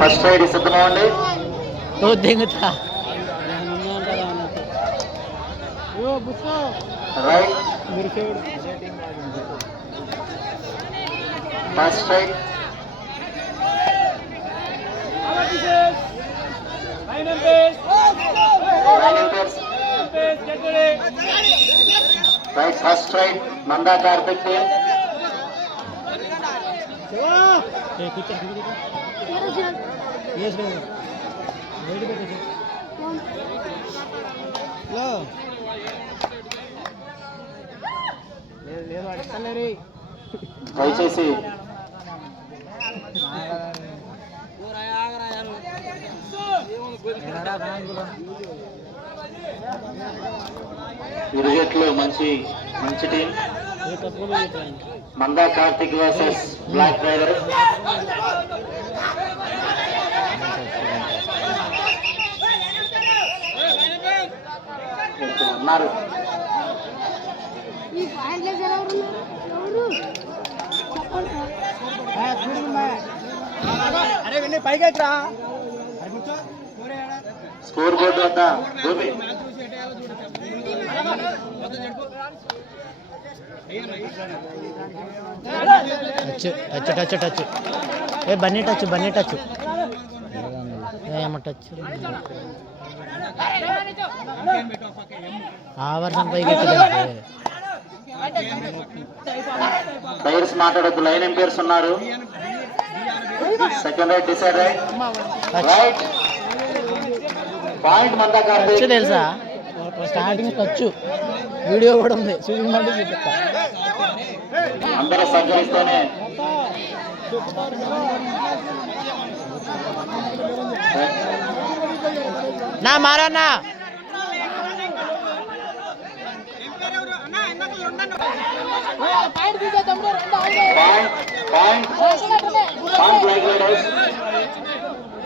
First raid సిద్ధమండి ఓ దెంగతా right first raid right first raid Manda Karthik దయచేసి ఇరుగెట్లు మంచి మంచి team. Manda Karthik versus black driver ఉన్నారు? స్కోర్ బోర్డు వద్ద Gopi touch touch touch touch. ఏ బన్నీ టచ్ బన్నీ టచ్. ఏమ టచ్ ఆ వర్షం పైకి పైర్స్ మాట్లాడద్దు లైన్ ఎంపైర్స్ ఉన్నారు? Second right decide right. Right. Point Manda Karthik తెలుసా? స్టార్టింగ్ టచ్ వీడియో కూడా ఉంది. చూపిస్తా. అందరూ సహకరిస్తేనే నా మారన్నా.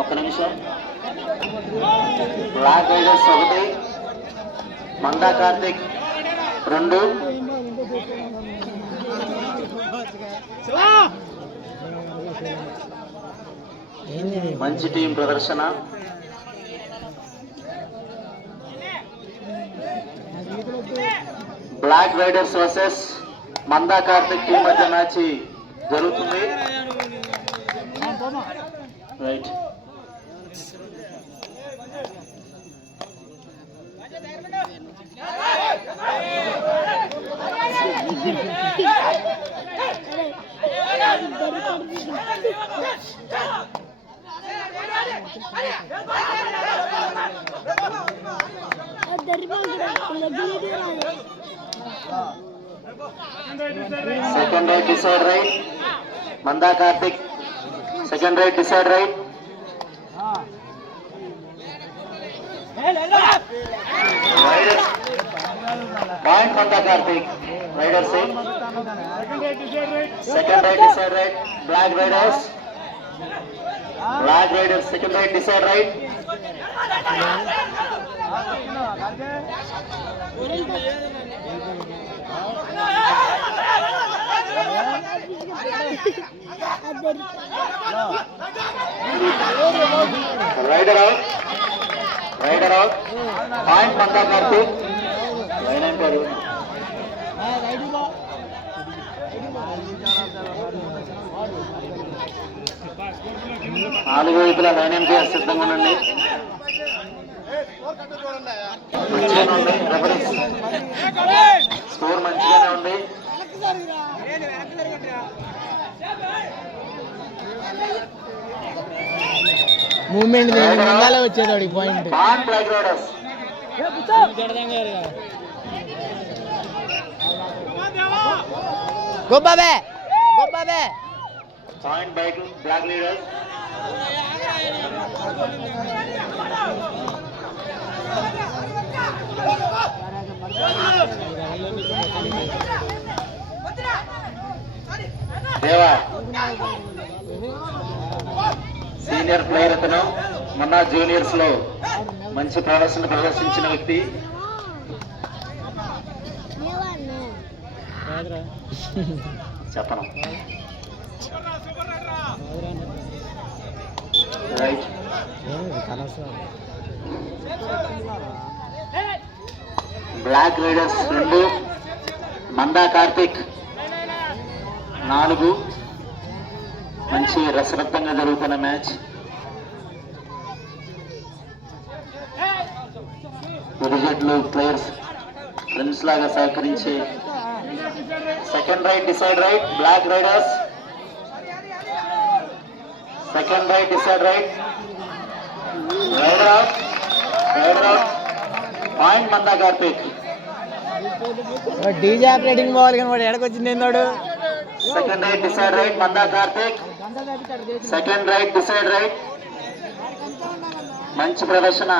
ఒక్క నిమిషం. బ్లాక్ రైడర్స్ ఒకటి మందా కార్తిక్ రెండు? మంచి టీం ప్రదర్శన. Black raiders versus Manda Karthik team మధ్య మ్యాచ్ జరుగుతుంది. Right. Second right decide right Manda Karthik second right decide right raiders point Manda Karthik raiders second right decide right black raiders black raiders second right decide right raider out raider out point Manda Karthik line అంటారు నాలుగు వైపుల line MPR సిద్ధంగా ఉండండి. Score మంచిగానే ఉంది moment ముందాలే వచ్చేది point గొబ్బాబే గొబ్బాబే point bike black leaders Deva senior player అతను మొన్న జూనియర్స్లో మంచి ప్రదర్శన ప్రదర్శించిన వ్యక్తి. చెప్పను? బ్లాక్ రైడర్స్ రెండు మందా కార్తిక్ నాలుగు. మంచి రసరక్తంగా జరుగుతున్న మ్యాచ్. ఇరు ప్లేయర్స్ ఫ్రెండ్స్ లాగా సహకరించి second right decide right black raiders second right decide right raider out raider out point Manda Karthik DJ operating పోవాలి కానీ వాడు ఎడకొచ్చింది ఏందాడు second right decide right Manda Karthik second right decide right మంచి ప్రదర్శన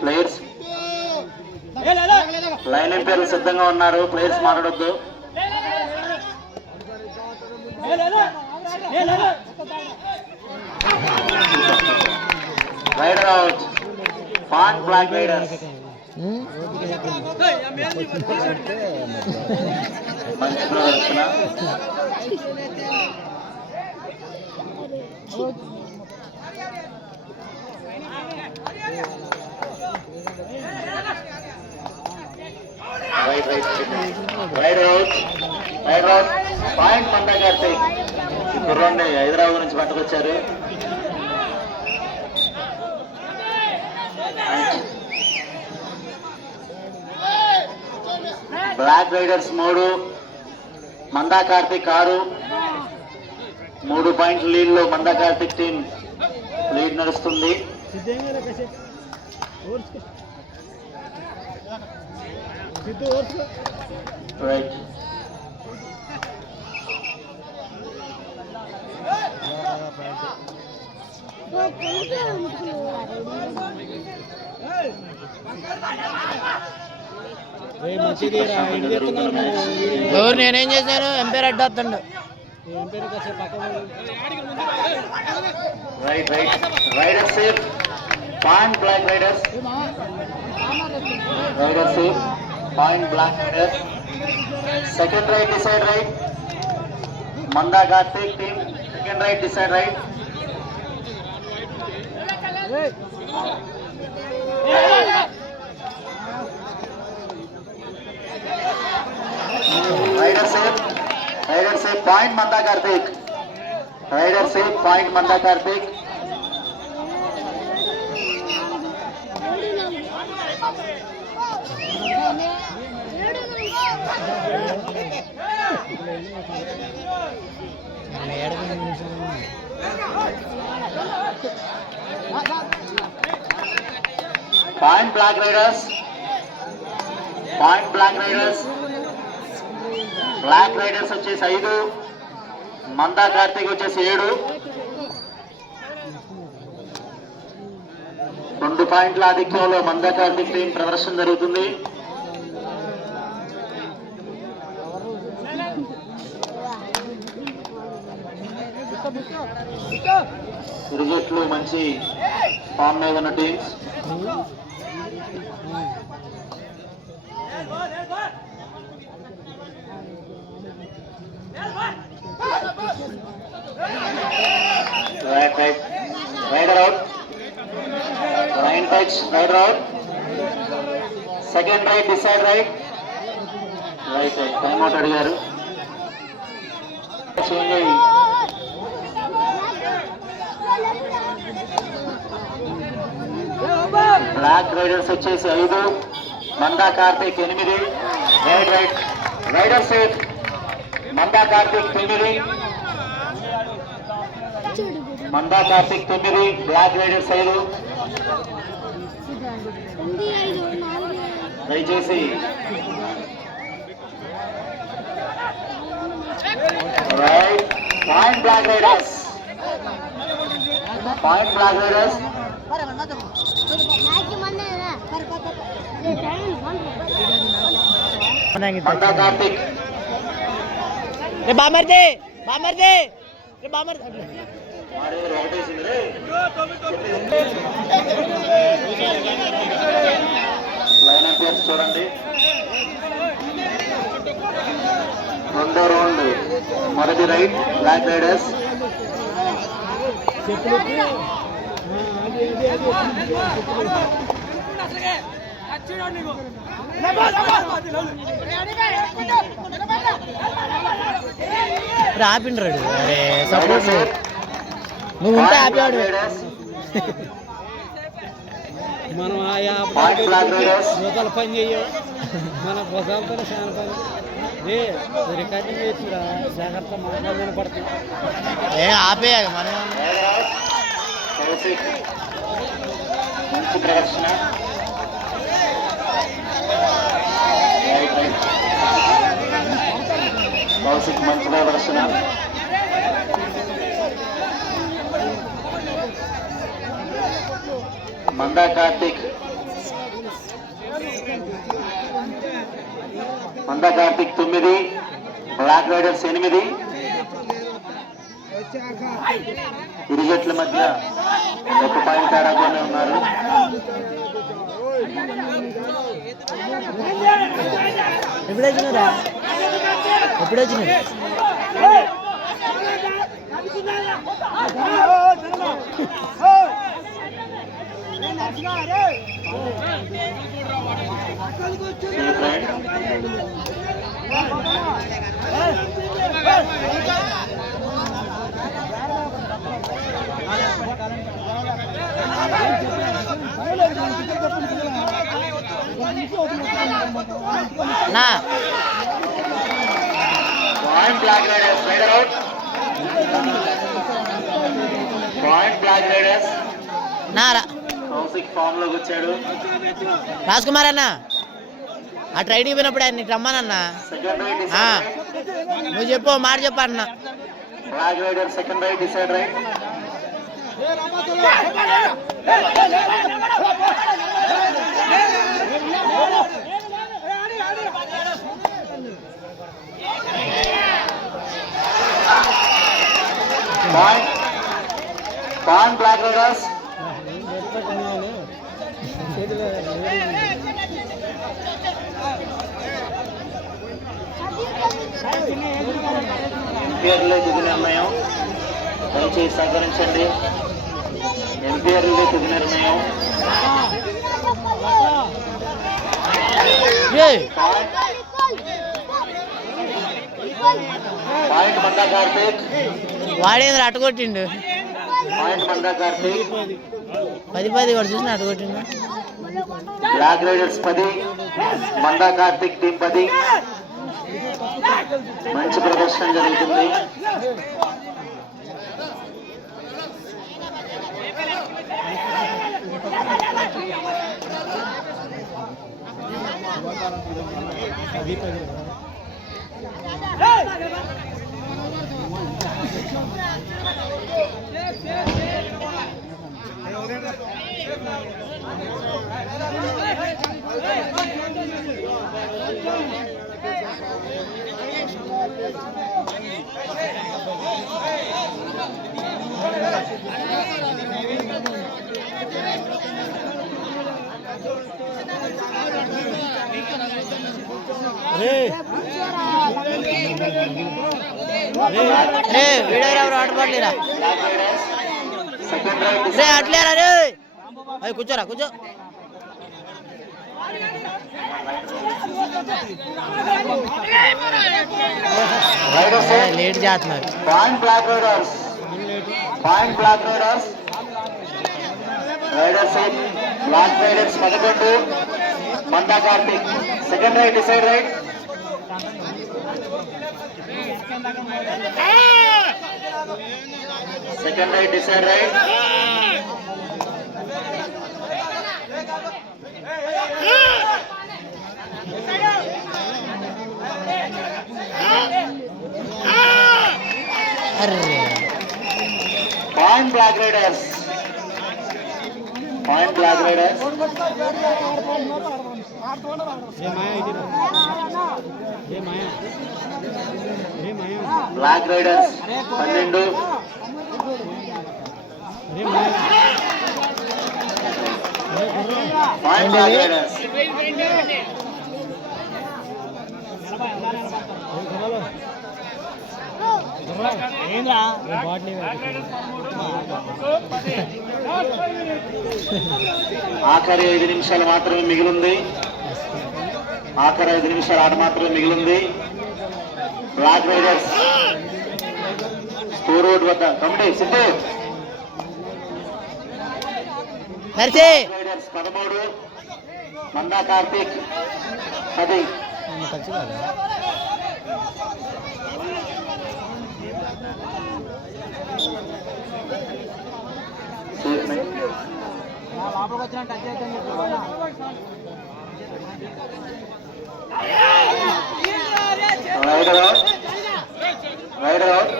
players line ఎంపైర్లు సిద్ధంగా ఉన్నారు. Players మాట్లాడొద్దు. రైడర్ అవుట్ పాన్ బ్లాక్ రైడర్స్ మంచి right right right raider right raider point Manda Karthik ఈ హైదరాబాద్ నుంచి పట్టుకొచ్చారు. బ్లాక్ రైడర్స్ మూడు మందా కార్తిక్ ఆరు. మూడు పాయింట్ లీడ్లో మందా కార్తిక్ టీం లీడ్ నడుస్తుంది. రైట్ ఎవరు నేనేం చేశాను? Umpire అడ్డొస్తుండు right right raider safe point black raiders raider safe point black raiders second right decide right Manda Karthik team second right decide right raider safe raider safe point Manda Karthik raider safe point Manda Karthik point black raiders point black raiders black raiders వచ్చేసి ఐదు. మందా కార్తీక్ వచ్చేసి ఏడు. రెండు పాయింట్ల ఆధిక్యంలో మందా Karthik team ప్రదర్శన జరుగుతుంది. జట్లు మంచి ఫామ్ మీద ఉన్న teams. Right right rider out rain touch rider out second right decide right right right time out అడిగారు. బ్లాక్ రైడర్స్ వచ్చేసి ఐదు మందా కార్తీక్ ఎనిమిది right right riders safe Manda Karthik తొమ్మిది మందా కార్తీక్ తొమ్మిది బ్లాక్ రైడర్స్ ఐదు. దయచేసి right point black raiders point black raiders నాకి మొన్నేనా ఏ టైం మందా కార్తీక్ రే బామర్ది బామర్ది రే బామర్ది వాడు ఒకటేసింది రే. రైడర్స్ చూడండి రెండో రౌండ్ మొదటి రైడ్ బ్లాక్ రైడర్స్ ఇప్పుడు ఆపిండ్రాడు అరే సపోర్ట్ నువ్వు ఉంటే రైడర్స్ మనం ఆయా రూపాయల పని చెయ్యం మన భుజాలతో చాలా పని రే రికార్డింగ్ చేసిరా జాగ్రత్త మాట్లాడని పడుతుంది ఏ ఆపేయాలి మనం మంచి ప్రదర్శన రైట్ రైట్ మంచి ప్రదర్శన. మందా కార్తిక్. మందా కార్తిక్ తొమ్మిది బ్లాక్ రైడర్స్ ఎనిమిది. ఇరు జట్ల మధ్య ఒక పాయింట్ తేడాతోనే ఉన్నారు. ఎప్పుడు వచ్చినారా ఎప్పుడు వచ్చినాయి నా point black raiders raider out point black raiders నా కౌశిక్ ఫామ్లోకి వచ్చాడు రాజ్ కుమార్ అన్న ఆ ట్రైనింగ్ పోయినప్పుడు ఆయన నీకు రమ్మానన్నా నువ్వు చెప్పు మాట చెప్పు అన్న black raider second raid decide raid point point black raiders ఎంపీఆర్లో తుది నిర్ణయం. దయచేసి సహకరించండి. ఎంపీఆర్లో తుది నిర్ణయం. వాడేంద్ర మందా కార్తీక్ పది పది వాడు చూసిన అట్టుకొట్టిండు బ్లాక్ రైడర్స్ పది మందా కార్తీక్ టీం పది. మంచి ప్రదర్శన జరుగుతుంది. Hey! రే వీడియో ఎవరు రే అట్లేరా రే? అది కూర్చోరా కూర్చో. లేట్ చేస్తున్నారు. Point black raiders point black raiders raiders black raiders పదకొండు Manda Karthik second right decide right second raid decide raid array point black raiders point black black raiders పన్నెండు. ఏ ఆఖరి ఐదు నిమిషాలు మాత్రమే మిగిలింది. ఆఖరి ఐదు నిమిషాల ఆట మాత్రమే మిగిలింది. బ్లాక్ రైడర్స్ స్టోర్ రోడ్ వద్ద. కమిటీ సిద్ధు. రైడర్స్ పదమూడు. మందా కార్తీక్ పది. లోపలికి వచ్చిన టచ్ అయితే rider out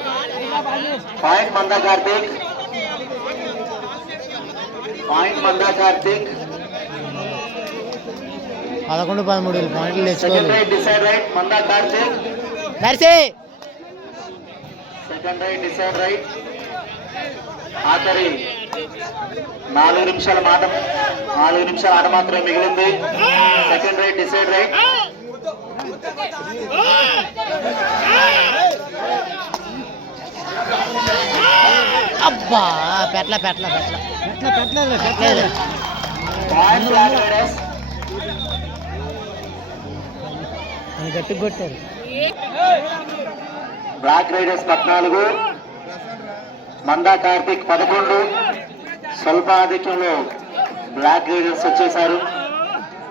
point Manda Karthik. Point Manda Karthik. పదకొండు పదమూడు పాయింట్లు సెకండ్ తెచ్చుకోవాలి. Right decide right Manda Karthik. నరిసి! Second right decide right ఆఖరి. నాలుగు నిమిషాల మాట నాలుగు నిమిషాల ఆట మాత్రమే మిగిలింది. సెకండ్ రైట్ డిసైడ్ రైట్ అబ్బా పెట్ల పెట్ల పెట్ల ఎట్లా పెట్టలేదు పెట్టలేదు పాయింట్ బ్లాక్ రైడర్స్ అని గట్టిగా కొట్టారు. బ్లాక్ రైడర్స్ పద్నాలుగు మందా కార్తిక్ పదకొండు స్వల్ప ఆధిక్యంలో బ్లాక్ రైడర్స్ వచ్చేసారు.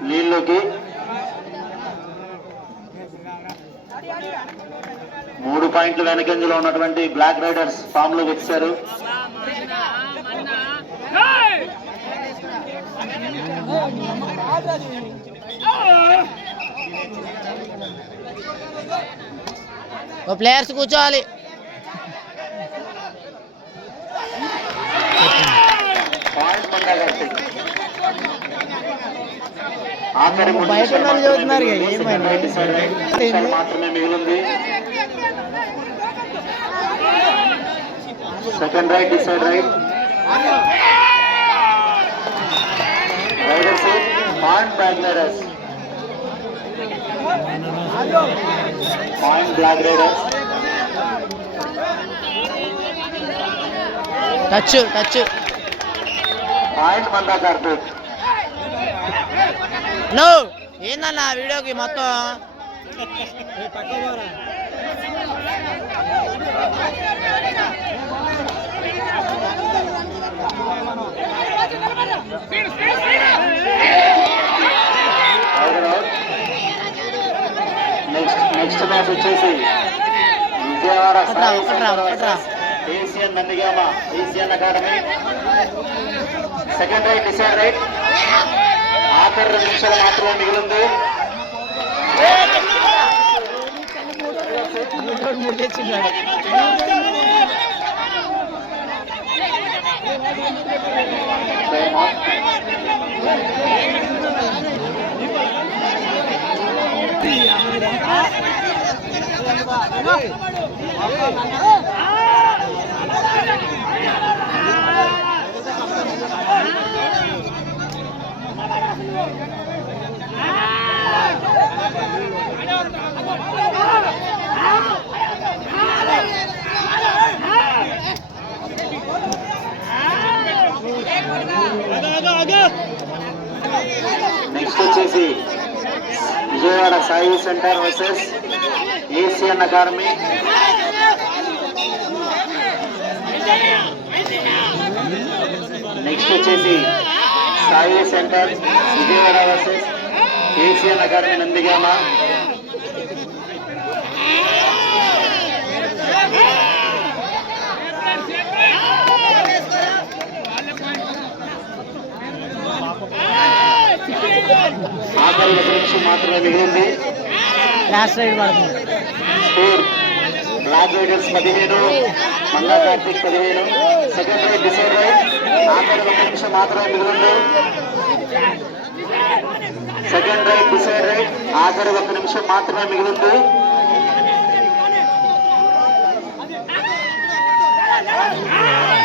నీళ్ళలోకి మూడు పాయింట్లు వెనకంజలో ఉన్నటువంటి బ్లాక్ రైడర్స్ ఫామ్లోకి వచ్చారు ప్లేయర్స్ కూర్చోవాలి. ఆఖరి మాత్రమే మిగిలింది. సెకండ్ రైట్ మిగిలింది second right right riders point black riders point black riders touch touch point Manda Karthik no ఏందన్న వీడియోకి మొత్తం పక్క పోరా నెక్స్ట్ నెక్స్ట్ మ్యాచ్ వచ్చేసి Vijayawada. Asian Nandigama Asian academy. Second right decide right ఆఖరి రెండు నిమిషాలు మాత్రమే మిగిలింది. మూడు Ah! నెక్స్ట్ వచ్చేసి Vijayawada Sai centre versus Asian academy next వచ్చేసి Sai centre Vijayawada versus Asian academy Nandigama. ఆఖరి ఒక నిమిషం మాత్రమే మిగిలింది. బ్లాక్ రైడర్స్ పదిహేను మంగా కార్తిక్ పదిహేను సెకండ్ రైట్ డిసైడ్ రైట్ ఆఖరి ఒక నిమిషం మాత్రమే మిగిలింది. సెకండ్ రైట్ డిసైడ్ రైట్ ఆఖరి ఒక నిమిషం మాత్రమే మిగిలింది. లాస్ట్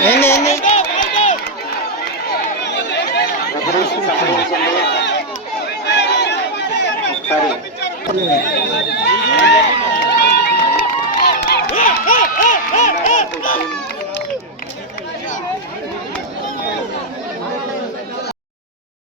ఏంది ఏంది? రెఫరీస్ సంప్రదించండి ఒకసారి